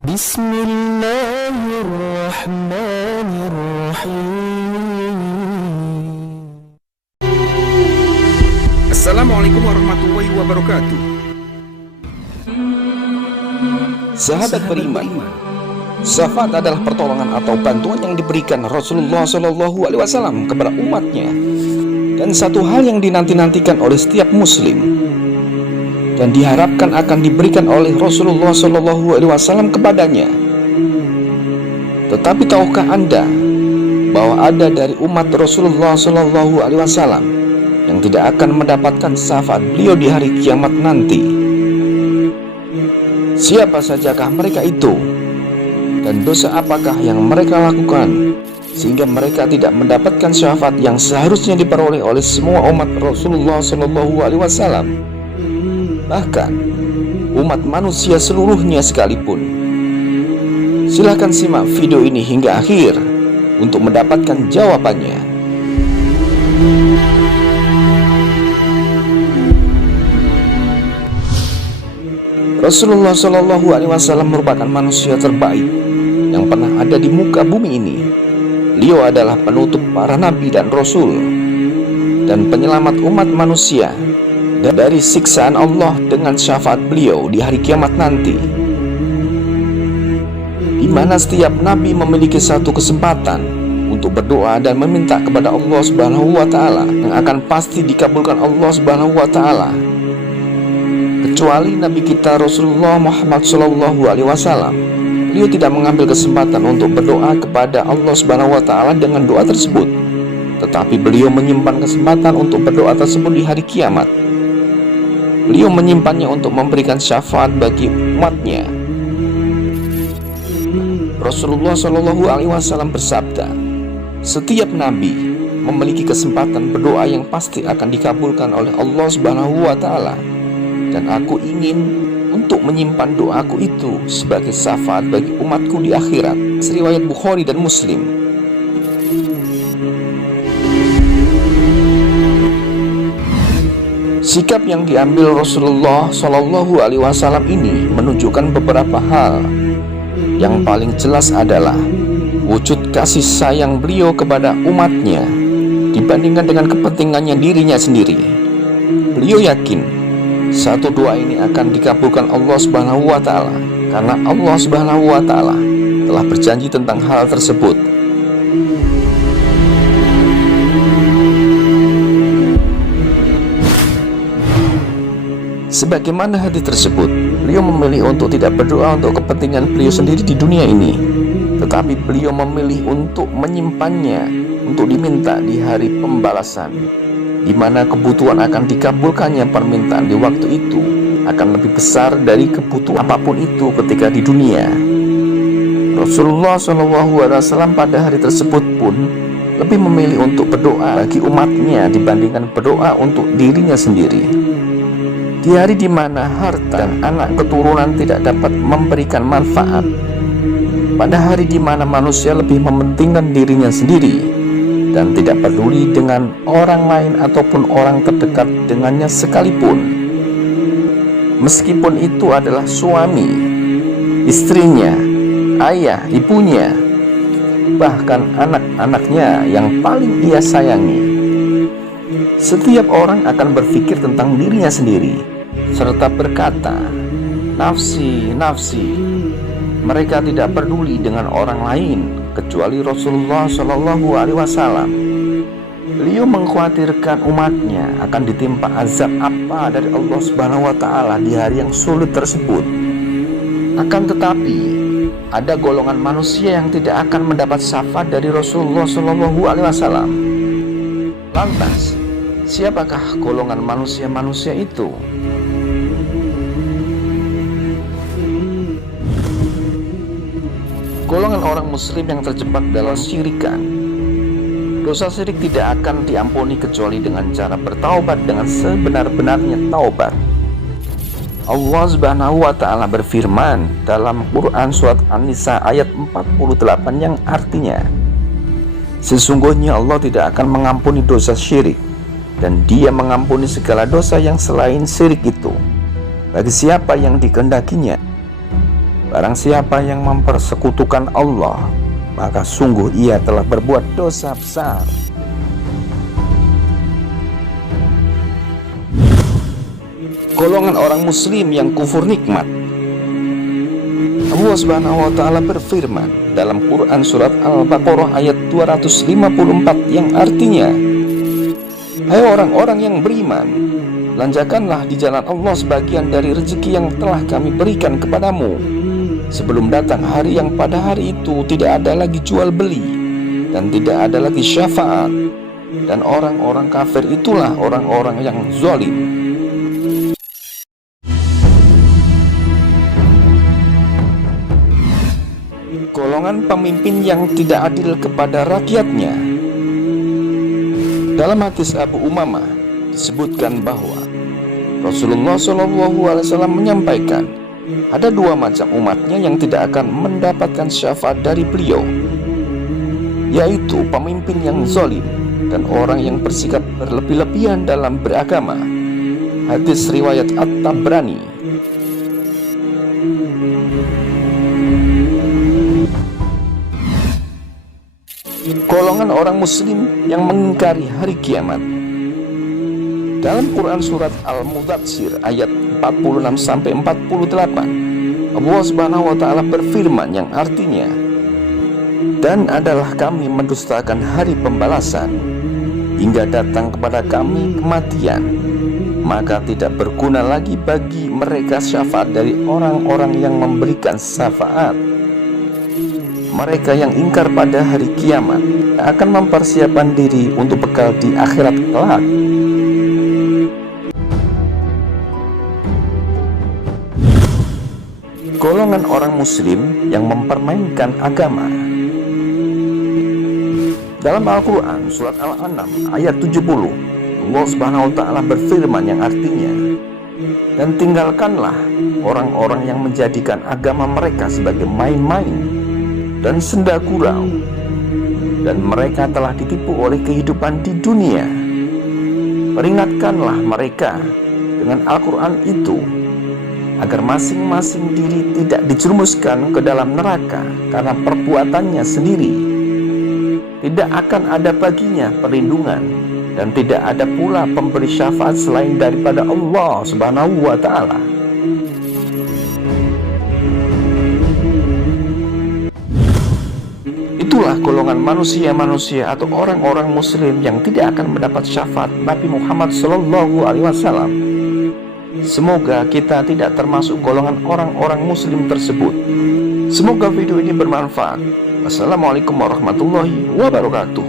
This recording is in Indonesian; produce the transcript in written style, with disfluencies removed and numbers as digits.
Bismillahirrahmanirrahim. Assalamualaikum warahmatullahi wabarakatuh. Sahabat beriman, syafaat adalah pertolongan atau bantuan yang diberikan Rasulullah SAW kepada umatnya, dan satu hal yang dinanti-nantikan oleh setiap muslim, dan diharapkan akan diberikan oleh Rasulullah SAW kepadanya. Tetapi tahukah Anda bahwa ada dari umat Rasulullah SAW yang tidak akan mendapatkan syafaat beliau di hari kiamat nanti? Siapa sajakah mereka itu? Dan dosa apakah yang mereka lakukan sehingga mereka tidak mendapatkan syafaat yang seharusnya diperoleh oleh semua umat Rasulullah SAW? Bahkan umat manusia seluruhnya sekalipun. Silahkan simak video ini hingga akhir untuk mendapatkan jawabannya. Rasulullah SAW merupakan manusia terbaik yang pernah ada di muka bumi ini. Beliau adalah penutup para nabi dan rasul dan penyelamat umat manusia dari siksaan Allah dengan syafaat beliau di hari kiamat nanti, di mana setiap nabi memiliki satu kesempatan untuk berdoa dan meminta kepada Allah Subhanahu wa taala yang akan pasti dikabulkan Allah Subhanahu wa taala, kecuali nabi kita Rasulullah Muhammad SAW. Beliau tidak mengambil kesempatan untuk berdoa kepada Allah Subhanahu wa taala dengan doa tersebut, tetapi beliau menyimpan kesempatan untuk berdoa tersebut di hari kiamat. Beliau menyimpannya untuk memberikan syafaat bagi umatnya. Rasulullah SAW bersabda, setiap nabi memiliki kesempatan berdoa yang pasti akan dikabulkan oleh Allah Subhanahu wa taala, dan aku ingin untuk menyimpan doaku itu sebagai syafaat bagi umatku di akhirat. Riwayat Bukhari dan Muslim. Sikap yang diambil Rasulullah SAW ini menunjukkan beberapa hal. Yang paling jelas adalah wujud kasih sayang beliau kepada umatnya dibandingkan dengan kepentingannya dirinya sendiri. Beliau yakin satu doa ini akan dikabulkan Allah Subhanahu wa taala, karena Allah Subhanahu wa taala telah berjanji tentang hal tersebut. Sebagaimana hadis tersebut, beliau memilih untuk tidak berdoa untuk kepentingan beliau sendiri di dunia ini, tetapi beliau memilih untuk menyimpannya untuk diminta di hari pembalasan, di mana kebutuhan akan dikabulkannya permintaan di waktu itu akan lebih besar dari kebutuhan apapun itu ketika di dunia. Rasulullah SAW pada hari tersebut pun lebih memilih untuk berdoa bagi umatnya dibandingkan berdoa untuk dirinya sendiri. Di hari di mana harta dan anak keturunan tidak dapat memberikan manfaat, pada hari di mana manusia lebih mementingkan dirinya sendiri dan tidak peduli dengan orang lain ataupun orang terdekat dengannya sekalipun, meskipun itu adalah suami, istrinya, ayah, ibunya, bahkan anak-anaknya yang paling ia sayangi. Setiap orang akan berpikir tentang dirinya sendiri serta berkata, nafsi, nafsi. Mereka tidak peduli dengan orang lain kecuali Rasulullah SAW. Beliau mengkhawatirkan umatnya akan ditimpa azab apa dari Allah Subhanahu wa taala di hari yang sulit tersebut. Akan tetapi ada golongan manusia yang tidak akan mendapat syafaat dari Rasulullah SAW. Lantas, siapakah golongan manusia-manusia itu? Golongan orang muslim yang terjebak dalam syirikan. Dosa syirik tidak akan diampuni kecuali dengan cara bertaubat dengan sebenar-benarnya taubat. Allah Subhanahu wa taala berfirman dalam Quran surat An-Nisa ayat 48 yang artinya, sesungguhnya Allah tidak akan mengampuni dosa syirik, dan Dia mengampuni segala dosa yang selain syirik itu bagi siapa yang dikehendakinya. Barang siapa yang mempersekutukan Allah, maka sungguh ia telah berbuat dosa besar. Golongan orang muslim yang kufur nikmat. Allah Subhanahu wa taala berfirman dalam Quran surat Al-Baqarah ayat 254 yang artinya, hai orang-orang yang beriman, lanjakanlah di jalan Allah sebagian dari rezeki yang telah kami berikan kepadamu, sebelum datang hari yang pada hari itu tidak ada lagi jual beli dan tidak ada lagi syafaat, dan orang-orang kafir itulah orang-orang yang zalim. Golongan pemimpin yang tidak adil kepada rakyatnya. Dalam hadis Abu Umamah disebutkan bahwa Rasulullah SAW menyampaikan, ada dua macam umatnya yang tidak akan mendapatkan syafaat dari beliau, yaitu pemimpin yang zalim dan orang yang bersikap berlebih-lebihan dalam beragama. Hadis riwayat At-Tabrani. Golongan orang muslim yang mengingkari hari kiamat. Dalam Quran surat Al-Mudaththir ayat 46-48, Allah Subhanahu wa taala berfirman yang artinya, dan adalah kami mendustakan hari pembalasan hingga datang kepada kami kematian, maka tidak berguna lagi bagi mereka syafaat dari orang-orang yang memberikan syafaat. Mereka yang ingkar pada hari kiamat akan mempersiapkan diri untuk bekal di akhirat kelak. Golongan orang muslim yang mempermainkan agama. Dalam Al-Quran surat Al-An'am ayat 70, Allah Subhanahu wa taala berfirman yang artinya, dan tinggalkanlah orang-orang yang menjadikan agama mereka sebagai main-main dan senda gurau, dan mereka telah ditipu oleh kehidupan di dunia. Peringatkanlah mereka dengan Al-Quran itu, agar masing-masing diri tidak dijerumuskan ke dalam neraka karena perbuatannya sendiri. Tidak akan ada baginya perlindungan, dan tidak ada pula pemberi syafaat selain daripada Allah Subhanahu wa ta'ala. Itulah golongan manusia-manusia atau orang-orang muslim yang tidak akan mendapat syafaat Nabi Muhammad SAW. Semoga kita tidak termasuk golongan orang-orang muslim tersebut. Semoga video ini bermanfaat. Wassalamualaikum warahmatullahi wabarakatuh.